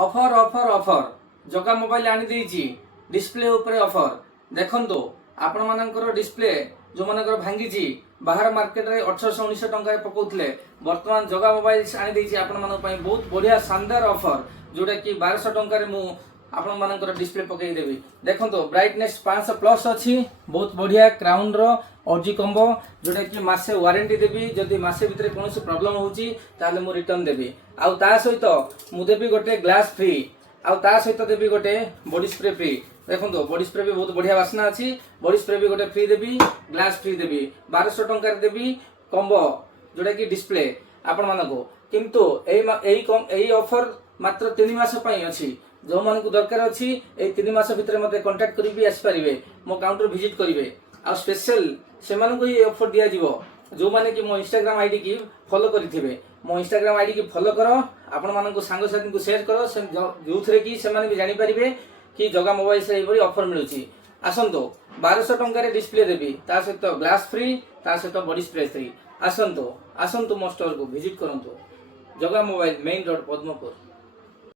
Offer offer offer जगा mobile आनी देइछि display ऊपर ऑफर देखंतो आपण मानकर डिस्प्ले जो मानकर भांगी बाहर मार्केट रे 1800-1900 टंका पकाउथले वर्तमान जगा मोबाइल आनी देइछि आपण मानक पई बहुत बढ़िया शानदार ऑफर जोटा कि 1200 टंका रे मु आपण मानकर डिस्प्ले पकई देबी देखंतो ब्राइटनेस 500 प्लस अछि बहुत बढ़िया क्राउन रो ओजी कॉम्बो जोटा कि मासे वारंटी देबी जदि मासे भितरे कोनोसी प्रॉब्लम होउची ताले मु रिटर्न देबी आउ ता सहित मु देबी गोटे ग्लास फ्री आउ ता सहित देबी गोटे बॉडी स्प्रे फ्री देखो बॉडी स्प्रे भी बहुत बढ़िया बासना अच्छी बॉडी स्प्रे भी गोटे फ्री देबी ग्लास फ्री देबी 1200 टंका देबी कॉम्बो जोटा कि डिस्प्ले आपण मानको किंतु एई ऑफर मात्र 3 मास पई अछि जो मन को दरकार अछि ए 3 मास भितर मते कांटेक्ट करी भी आसी परिबे मो काउंटर विजिट करिवे आ स्पेशल से मन को ये ऑफर दिया जीवो जो माने कि मो इंस्टाग्राम आईडी की फॉलो करिथिबे मो इंस्टाग्राम आईडी की फॉलो करो आपण मानन को सांग साथी को शेयर करो जोथरे कि से माने भी जानि परिबे कि जगा मोबाइल से एबरी ऑफर मिलुची आसंतो 1200 टंका रे डिस्प्ले देबी ता सहित ग्लास फ्री ता सहित बॉडी स्प्रे फ्री आसंतो मो स्टोर को विजिट करंतो जगा मोबाइल मेन रोड पद्मपुर।